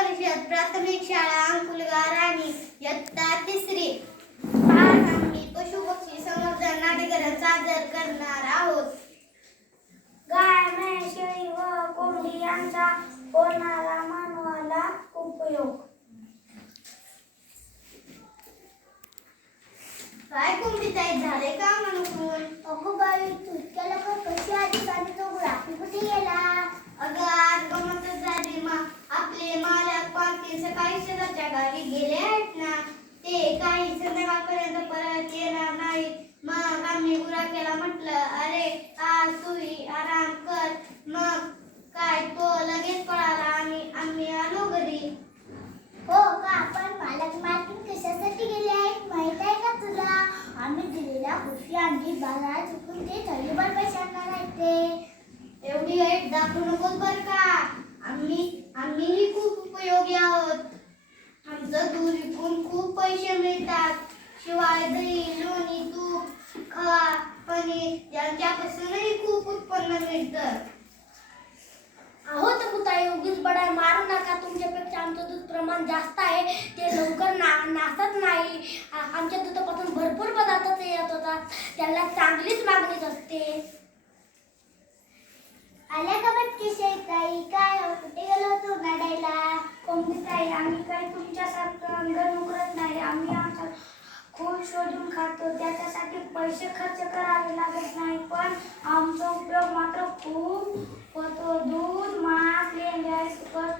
परिषद प्राथमिक शाळा अंकुलगा राणी इयत्ता 3री। आज आम्ही पशुपक्षी संवर्धन नाट्यकरण सादर करणार आहोत। गाय, म्हैस, शेळी व कोंबडी यांचा होणारा मानवाला उपयोग। काय कोंबडीताई झाले का म्हणून? अगं बाई, तू इतक्या लवकर कशी आलीस आणि तो गुलाबी कुठे गेला? अगं आज गमतच झाली आपले मालक पाटील सकाळी शेजारच्या गावी गेले आहेत ना, ते काही संध्याकाळपर्यंत परत येणार नाहीत। मग आम्ही गुराख्याला म्हटलं, अरे आज तूही आराम कर। मग काय तो लगेच पळाला आणि आम्ही आलो घरी। हो का? पण मालक मालकीण कशासाठी गेले आहेत माहित आहे का तुला? आम्ही दिलेल्या खुशी आणि बाजारात चुकून ते थैलीभर पैसे आणणार आहेत ते। एवढी वाईट दाखवू नकोस बर का। आम्हीही खूप उपयोगी आहोत। आमचं दूध विकून खूप पैसे मिळतात। शिवाय दही, लोणी, तूप, खवा, पनीर यांच्यापासूनही खूप उत्पन्न मिळतं। अहो तबुताई, उगीच बडाई मारू नका। तुमच्यापेक्षा आमचं दूध प्रमाण जास्त आहे, ते लवकर नासत नाही। आमच्या दुधापासून भरपूर पदार्थ तयार होतात, त्याला चांगलीच मागणी असते। आल्या का बटकी शेताई? काय कुठे गेलो होतो गाडायला? कोंबडीताई, आम्ही काही तुमच्यासारखं अंगण उघडत नाही। आम्ही आमचा खूप शोधून खातो, त्याच्यासाठी पैसे खर्च करावे लागत नाही, पण आमचा उपयोग मात्र खूप होतो। दूध, मांस, लेंड्या, सुकर,